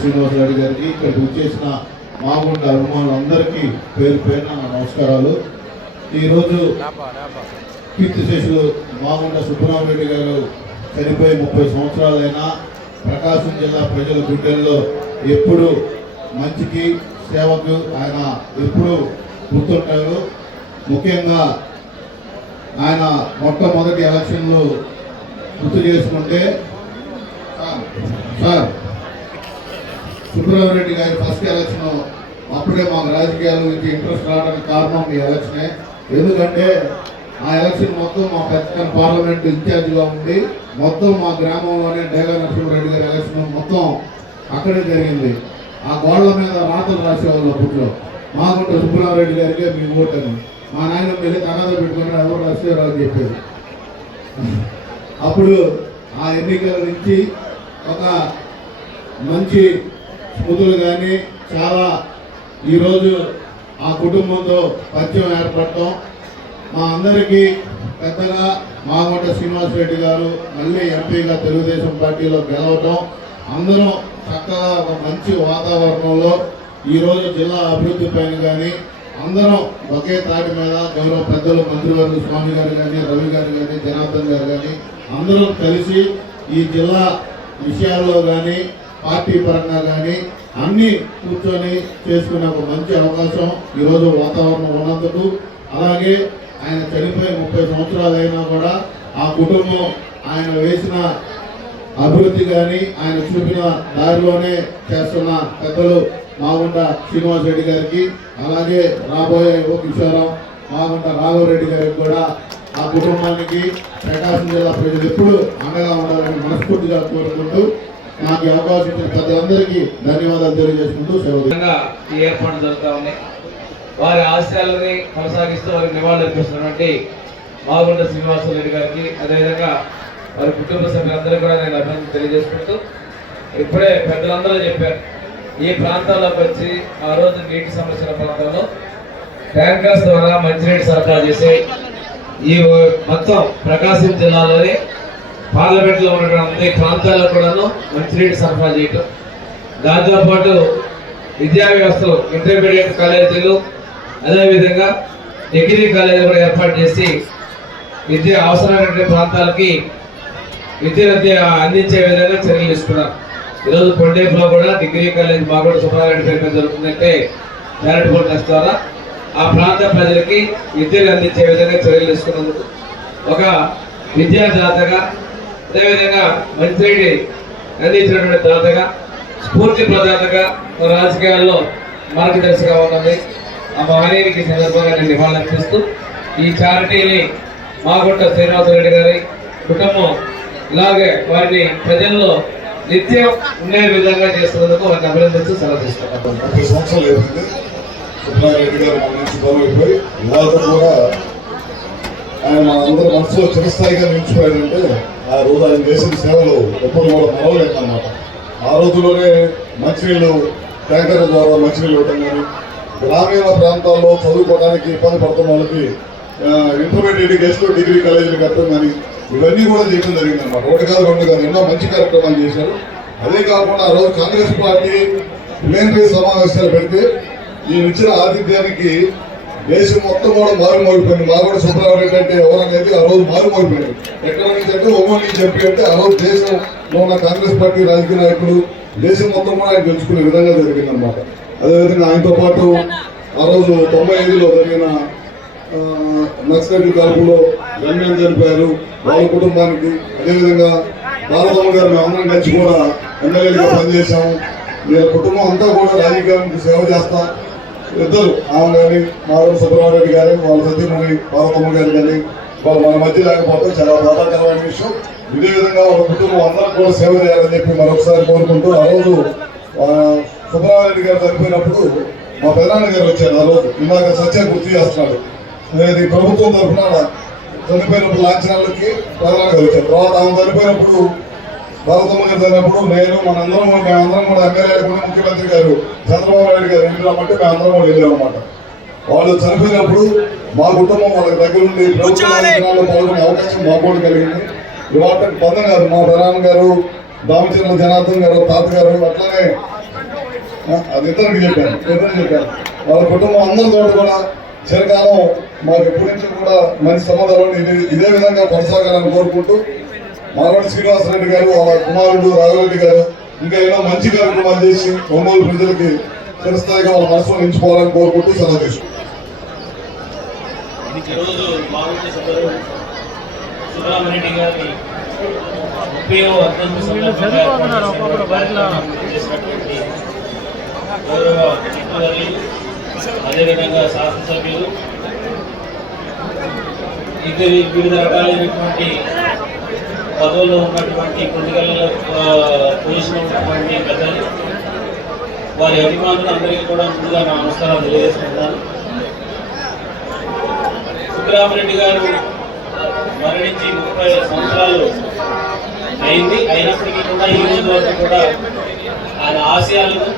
శ్రీనివాసరెడ్డి గారికి, ఇక్కడికి వచ్చేసిన మాగుంట అభిమానులందరికీ పేరు పేరున నమస్కారాలు. ఈరోజు కీర్తిశేషులు మాగుంట సుబ్రహ్మణ్యరెడ్డి గారు చనిపోయి 30 సంవత్సరాలైనా ప్రకాశం జిల్లా ప్రజల గుండెల్లో ఎప్పుడు మంచికి సేవకు ఆయన ఎప్పుడు గుర్తుంటారు. ముఖ్యంగా ఆయన మొట్టమొదటి ఎలక్షన్లు గుర్తు చేసుకుంటే సార్ సుబ్రహ్మణ్యరెడ్డి గారి ఫస్ట్ ఎలక్షన్ అప్పుడే మాకు రాజకీయాల గురించి ఇంట్రెస్ట్ రావడానికి కారణం ఈ ఎలక్షనే. ఎందుకంటే ఆ ఎలక్షన్ మొత్తం మా పెద్ద పార్లమెంట్ ఇన్ఛార్జిగా ఉండి మొత్తం మా గ్రామంలోనే డేగా నరసింహారెడ్డి గారి ఎలక్షన్ మొత్తం అక్కడే జరిగింది. ఆ గోడల మీద రాతలు రాసేవాళ్ళు అప్పట్లో, మాగుంట సుబ్రహ్మణ్యరెడ్డి గారికే మీ ఓటని. మా నాయన వెళ్ళి తగాదా పెట్టుకుని ఎవరు రాసేవారు అని చెప్పారు. అప్పుడు ఆ ఎన్నికల నుంచి ఒక మంచి స్మృతులు కానీ చాలా ఈరోజు ఆ కుటుంబంతో పరిచయం ఏర్పడటం, మా అందరికీ పెద్దగా మాగుంట శ్రీనివాసరెడ్డి గారు మళ్ళీ ఎంపీగా తెలుగుదేశం పార్టీలో గెలవటం, అందరం చక్కగా ఒక మంచి వాతావరణంలో ఈరోజు జిల్లా అభివృద్ధి పైన కానీ అందరం ఒకే తాటి మీద గౌరవ పెద్దలు మంత్రివర్గ స్వామి గారు కానీ, రవి గారు కానీ, జనార్దన్ గారు కానీ అందరం కలిసి ఈ జిల్లా విషయాల్లో కానీ పార్టీ పరంగా కానీ అన్నీ కూర్చొని చేసుకునే ఒక మంచి అవకాశం ఈరోజు వాతావరణం ఉన్నందుకు. అలాగే ఆయన చనిపోయి 30 సంవత్సరాలు అయినా కూడా ఆ కుటుంబం ఆయన వేసిన అభివృద్ధి కానీ ఆయన చూపిన దారిలోనే చేస్తున్న పెద్దలు మాగుంట శ్రీనివాసరెడ్డి గారికి, అలాగే రాబోయే యువ కిషోరం మాగుంట రాఘవరెడ్డి గారికి కూడా ఆ కుటుంబానికి ప్రకాశం జిల్లా ప్రజలు ఎప్పుడు అండగా ఉండాలని మనస్ఫూర్తిగా కోరుకుంటూ నాకు అవకాశం ఇచ్చిన పెద్దలందరికీ ధన్యవాదాలు తెలియజేసుకుంటూ సెలవు. ఈ ఏర్పాట్లు జరుగుతూ ఉన్నాయి. వారి ఆశయాలని కొనసాగిస్తూ వారికి నివాళులు అర్పిస్తున్నటువంటి మాగుంట శ్రీనివాసరెడ్డి గారికి, అదేవిధంగా వారి కుటుంబ సభ్యులందరూ కూడా నేను అభినందన తెలియజేసుకుంటూ, ఇప్పుడే పెద్దలందరూ చెప్పారు, ఈ ప్రాంతాల్లోకి వచ్చి ఆ రోజు నీటి సమస్యల ప్రాంతంలో ట్యాంకర్స్ ద్వారా మంచినీటి సరఫరా చేసే ఈ మొత్తం ప్రకాశం జిల్లాలోని పార్లమెంట్లో ఉన్నటువంటి ప్రాంతాల్లో కూడాను మంచినీటి సరఫరా చేయటం, దాంతోపాటు విద్యా వ్యవస్థలు ఇంటర్మీడియట్ కాలేజీలు అదేవిధంగా డిగ్రీ కాలేజీలు కూడా ఏర్పాటు చేసి విద్య అవసరమైన ప్రాంతాలకి విద్యను అందించే విధంగా చర్యలు తీసుకున్నారు. ఈరోజు కొండేపులో కూడా డిగ్రీ కాలేజ్ మాగుంట సుబ్రహ్మణ్యరెడ్డి పేరు మీద జరుగుతుందంటే చారిటబుల్ ట్రస్ట్ ద్వారా ఆ ప్రాంత ప్రజలకి విద్యను అందించే విధంగా చర్యలు తీసుకున్నందుకు ఒక విద్యాదాతగా, అదేవిధంగా మంచినీటి అందించినటువంటి దాతగా, స్ఫూర్తి ప్రదాతగా రాజకీయాల్లో మార్గదర్శిగా ఉన్నది ఆ మహనీయునికి సందర్భంగా నేను నివాళులర్పిస్తూ ఈ చారిటీని మాగుంట శ్రీనివాసరెడ్డి గారి కుటుంబం ఇలాగే వారిని ప్రజల్లో నిత్యం ఉండే విధంగా చేస్తున్నందుకు వారిని అభినందిస్తూ సెలవు తీసుకున్నాను. 30 సంవత్సరాలు అయిపోయింది సుబ్రహ్మణ్యరెడ్డి గారు మన నుంచి దూరం అయిపోయి. ఇవాళ కూడా ఆయన అందరూ మనసులో చిరస్థాయిగా నిలిచిపోయాడంటే ఆ రోజు ఆయన చేసిన సేవలు ఎప్పుడు కూడా మరవలేదన్నమాట. ఆ రోజుల్లోనే మంచినీళ్ళు ట్యాంకర్ల ద్వారా మంచినీళ్ళు ఇవ్వటం కానీ, గ్రామీణ ప్రాంతాల్లో చదువుకోవడానికి ఇబ్బంది పడుతున్న వాళ్ళకి ఇంటర్మీడియట్ ఎడ్యుకేషన్ డిగ్రీ కాలేజీలు కట్టడం కానీ ఇవన్నీ కూడా చేయడం జరిగింది అన్నమాట. ఒకటి కాదు రెండు కాదు ఎన్నో మంచి కార్యక్రమాలు చేశారు. అదే కాకుండా ఆ రోజు కాంగ్రెస్ పార్టీ ప్లేనరీ సమావేశాలు పెడితే ఈయన ఇచ్చిన ఆతిథ్యానికి దేశం మొత్తం కూడా మారుమోగిపోయింది. మాగుంట సుబ్రహ్మణ్యరెడ్డి అంటే ఎవరనేది ఆ రోజు మారుమోగిపోయింది. ఎక్కడ నుంచి అంటే ఒంగోలు నుంచి చెప్పి అంటే ఆ రోజు దేశంలో ఉన్న కాంగ్రెస్ పార్టీ రాజకీయ నాయకులు దేశం మొత్తం కూడా ఆయన తెలుసుకునే విధంగా జరిగిందనమాట. అదేవిధంగా ఆయనతో పాటు ఆ రోజు 95లో జరిగిన నక్సలైట్ కాలంలో గమ్యం చనిపోయారు వాళ్ళ కుటుంబానికి. అదేవిధంగా బాలరామ గారు మేమందరం కలిసి కూడా ఎమ్మెల్యేలుగా పనిచేశాము. వీళ్ళ కుటుంబం అంతా కూడా రాజకీయానికి సేవ చేస్తా ఇద్దరు ఆమె కానీ మాగుంట సుబ్రహ్మణ్యరెడ్డి గారు వాళ్ళ సతీమణి బాలరామ గారు కానీ వాళ్ళు మన మధ్య లేకపోతే చాలా బాధాకరమైన విషయం. ఇదే విధంగా వాళ్ళ కుటుంబం అందరూ కూడా సేవ చేయాలని చెప్పి మరొకసారి కోరుకుంటూ, ఆ రోజు సుబ్రహ్మణ్యరెడ్డి గారు చనిపోయినప్పుడు మా పెదనాన్న గారు వచ్చారు. ఆ రోజు ఇందాక సత్యం గుర్తు చేస్తున్నాడు. ఇది ప్రభుత్వం తరఫున చనిపోయినప్పుడు లాంఛనాలకి పెదనాన్న గారు వచ్చారు. తర్వాత ఆమె చనిపోయినప్పుడు భారతమ్మ గారు చదివినప్పుడు మేమందరం కూడా ఎమ్మెల్యేలు కూడా ముఖ్యమంత్రి గారు చంద్రబాబు నాయుడు గారు ఇంటి రమ్మంటే మేమందరం కూడా వెళ్ళామన్నమాట. వాళ్ళు చనిపోయినప్పుడు మా కుటుంబం వాళ్ళకి దగ్గర ఉండి ప్రభుత్వ కార్యక్రమాల్లో పాల్గొనే అవకాశం మాకు కూడా కలిగింది. ఇవాళ బంధం గారు మా ప్రధాన గారు దామచర్ల జనార్దన్ గారు తాతగారు అట్లానే అది ఇద్దరికి చెప్పాను. వాళ్ళ కుటుంబం అందరితో కూడా చిరకాలం మాకు ఎప్పటి నుంచి కూడా మంచి సంబంధాలు ఇదే విధంగా కొనసాగాలని కోరుకుంటూ మాగంటి శ్రీనివాసరెడ్డి గారు వాళ్ళ కుమారుడు రాఘవరెడ్డి గారు ఇంకా ఎన్నో మంచి కార్యక్రమాలు చేసి ఒంగోలు ప్రజలకి చిరస్థాయిగా వాళ్ళ మనసులో నిలిచిపోవాలని కోరుకుంటూ సెలవు తీసుకుంటాం. ఈరోజు మాగంటి సుబ్రహ్మణ్యరెడ్డి గారి 30వ వర్ధంతి సందర్భంగా చేసినటువంటి గౌరవ మంత్రివర్యులు అదేవిధంగా శాసనసభ్యులు వివిధ రకాలైనటువంటి పదవుల్లో ఉన్నటువంటి పొలిటికల్ పొజిషన్ ఉన్నటువంటి పెద్దలు వారి అభిమానులు అందరికీ కూడా ముందుగా నా నమస్కారాలు తెలియజేసుకుంటాను. సుబ్బరామరెడ్డి గారు మరణించి 30 సంవత్సరాలు అయింది. అయినప్పటికీ కూడా ఈ రోజు వరకు కూడా ఆయన ఆశయాలను,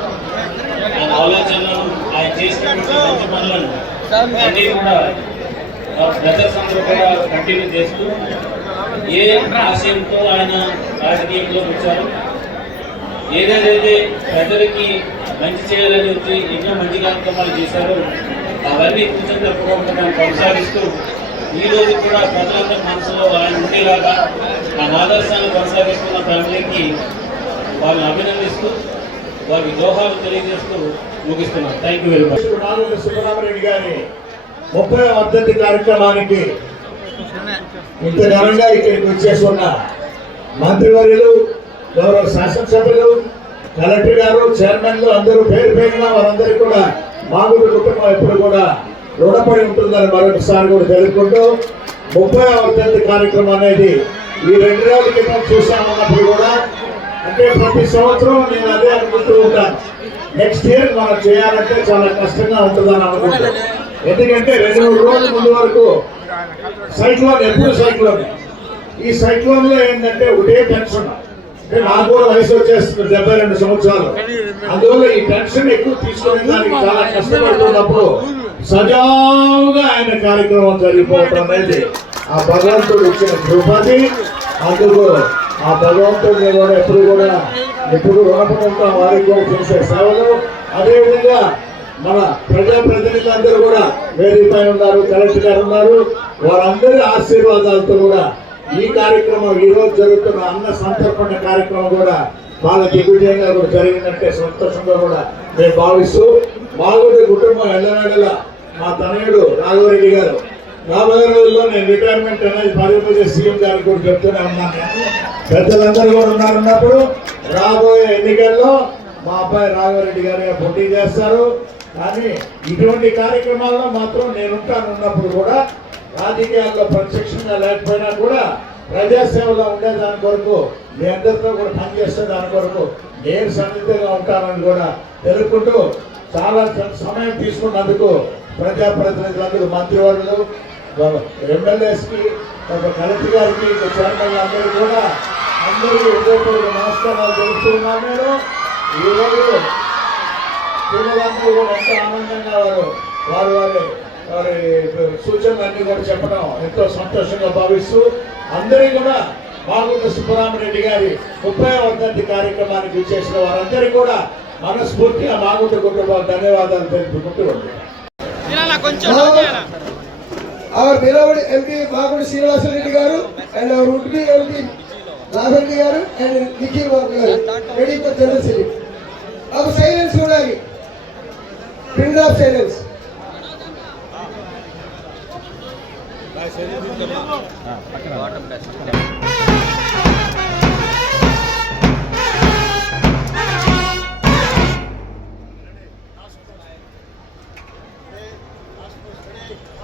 ఆయన ఆలోచనలను, ఆయన చేసినటువంటి మంచి పనులను అన్నీ కూడా బ్రదర్స్ అందరూ కూడా కంటిన్యూ చేస్తూ ఏ ఆశయంతో ఆయన రాజకీయంలోకి వచ్చారు, ఏదైతే ప్రజలకి మంచి చేయాలని వచ్చి ఎన్నో మంచి కార్యక్రమాలు చేశారో అవన్నీ కొంచెం తప్పకుండా దాన్ని కొనసాగిస్తూ ఈ రోజు కూడా ప్రజలందరి మనసులో ఆయన ఉండేలాగా ఆయన ఆదర్శాలను కొనసాగిస్తున్న ఫ్యామిలీకి వాళ్ళని అభినందిస్తూ వారికి దోహాలు తెలియజేస్తూ ముగిస్తున్నాను. Thank you very much. Maganti Subbarama Reddy గారి 30వ వర్ధంతి కార్యక్రమానికి ఇంత ఘనంగా ఇక్కడికి వచ్చేసి ఉన్న మంత్రివర్యులు, గౌరవ శాసనసభ్యులు, కలెక్టర్ గారు, చైర్మన్లు అందరూ పేరున వారందరికీ కూడా మాగంటి కుటుంబం ఎప్పుడు కూడా రుణపడి ఉంటుందని మరొకసారి కూడా తెలుపుకుంటూ 30వ వర్ధంతి కార్యక్రమం అనేది ఈ 2 రోజుల క్రితం చూసామన్నప్పుడు కూడా అంటే ప్రతి సంవత్సరం నేను అదే అనుకుంటూ ఉంటాను, నెక్స్ట్ ఇయర్ మనం చేయాలంటే చాలా కష్టంగా ఉంటుందని అనుకుంటాను. ఎందుకంటే 2-3 రోజుల ముందు వరకు సైక్లోన్, ఎప్పుడు సైక్లోన్. ఈ సైక్లోన్ లో ఏంటంటే ఒకటే టెన్షన్. అంటే నాకు కూడా వయసు వచ్చేస్తుంది 72 సంవత్సరాలు. అందువల్ల ఈ టెన్షన్ ఎక్కువ తీసుకునే దానికి చాలా కష్టపడుతున్నప్పుడు సజావుగా ఆయన కార్యక్రమం జరిగిపోవటం అనేది ఆ భగవంతుడు ఇచ్చిన కృపది. అందుకు ఆ భగవంతుడిని కూడా ఎప్పుడు రుణపడి ఉంటాం వారికి కూడా చేసే సేవలు. అదేవిధంగా మన ప్రజాప్రతినిధులందరూ కూడా వేదిక పైన ఉన్నారు, కలెక్టర్ గారు ఉన్నారు, వారందరి ఆశీర్వాదాలతో కూడా ఈ కార్యక్రమం ఈ రోజు జరుగుతున్న అన్న సంతర్పణ కార్యక్రమం కూడా బాగా దిగ్విజయంగా కూడా జరిగిందంటే సంతోషంగా కూడా నేను భావిస్తూ మాగంటి కుటుంబం ఎల్లనెడలా మా తనయుడు రాఘవరెడ్డి గారు రాబోయే రోజుల్లో నేను రిటైర్మెంట్ అనేది 10 సీఎం గారికి కూడా చెప్తూనే ఉన్నాను. పెద్దలందరూ కూడా ఉన్నారన్నప్పుడు రాబోయే ఎన్నికల్లో మా అబ్బాయి రాఘవరెడ్డి గారు పోటీ చేస్తారు. కానీ ఇటువంటి కార్యక్రమాల్లో మాత్రం నేనుంటానున్నప్పుడు కూడా రాజకీయాల్లో ప్రత్యక్షంగా లేకపోయినా కూడా ప్రజాసేవలో ఉండేదాని కొరకు మీ అందరితో కూడా పనిచేసే దాని కొరకు నేను సన్నిహితంగా ఉంటానని కూడా తెలుపుకుంటూ చాలా సమయం తీసుకున్నందుకు ప్రజాప్రతినిధులందరూ, మంత్రివర్యులు, ఎమ్మెల్యేస్కి, కలెక్టర్ గారికి, చైర్మన్ అందరూ కూడా అందరికీ హృదయపూర్వక నమస్కారాలు తెలుపుతున్నాను. నేను ఈరోజు పిల్లలందరూ కూడా ఎంతో ఆనందంగా వారి సూచనలన్నీ కూడా చెప్పడం ఎంతో సంతోషంగా భావిస్తూ అందరికీ కూడా మాగంటి సుబ్బరామరెడ్డి గారి 30వ వర్ధంతి కార్యక్రమానికి విచ్చేసిన వారందరికీ కూడా మనస్ఫూర్తిగా మాగంటి కుటుంబాలు ధన్యవాదాలు తెలుపుకుంటూ ఉంటారు. Our beloved MP Magundi Srinivasaredi garu and our would-be MP Raghavareddy garu and Nikhil Babu garu ready for general sitting. Now silence unali. Pin drop silence.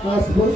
Last ball.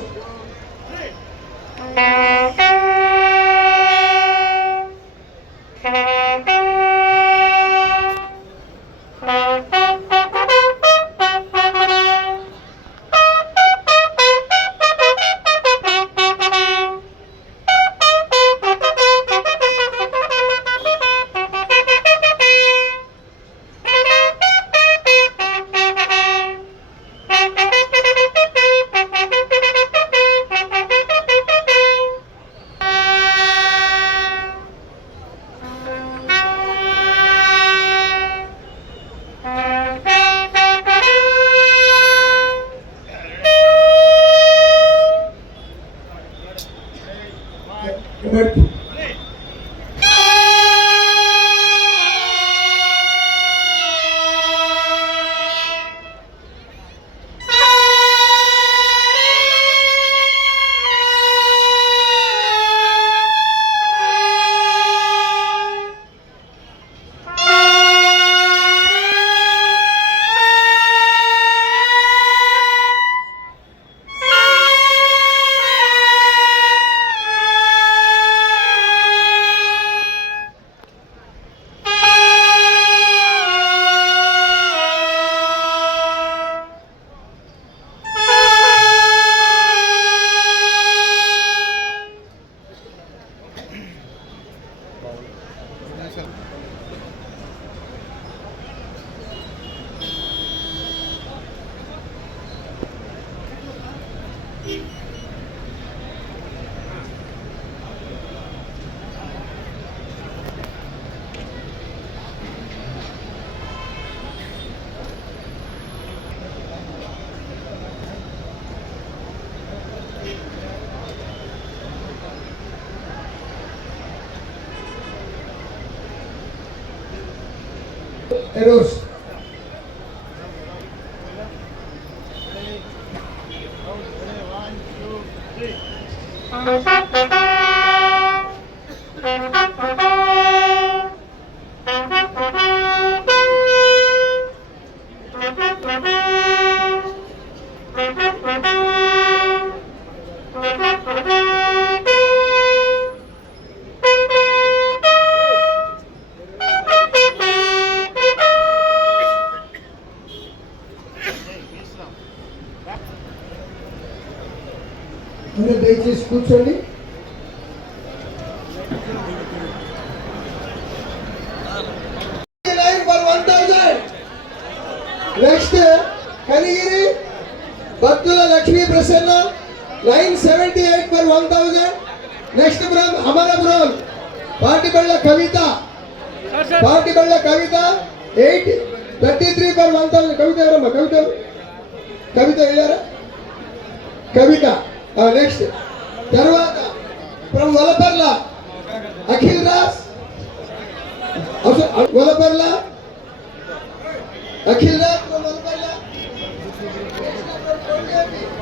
ఎరోస్. అందరూ దయచేసి కూర్చోండి. నెక్స్ట్ కనిగిరి భక్తుల Lakshmi Prasanna line 78 for 1000. Next from Amarapuram Patiballa Kavitha 833 for 1000. Kavitha ఎవరమ్మా? కవిత వెళ్ళారా? Kavitha. Next తర్వాత from Valaparla Akhil Raj Valaparla Akhil Raj from Valpalla.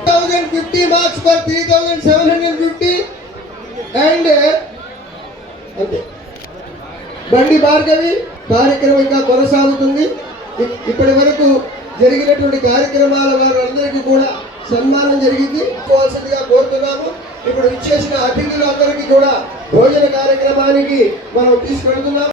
1050 marks for 3750 and అంతే. బండి భార్గవి కార్యక్రమం ఇంకా కొనసాగుతుంది. ఇప్పటి వరకు జరిగినటువంటి కార్యక్రమాల వారందరికీ కూడా సన్మానం జరిగింది. కోవాల్సిందిగా కోరుతున్నాము. ఇప్పుడు ఇచ్చేసిన అతిథులందరికీ కూడా భోజన కార్యక్రమానికి మనం తీసుకెళ్తున్నాం.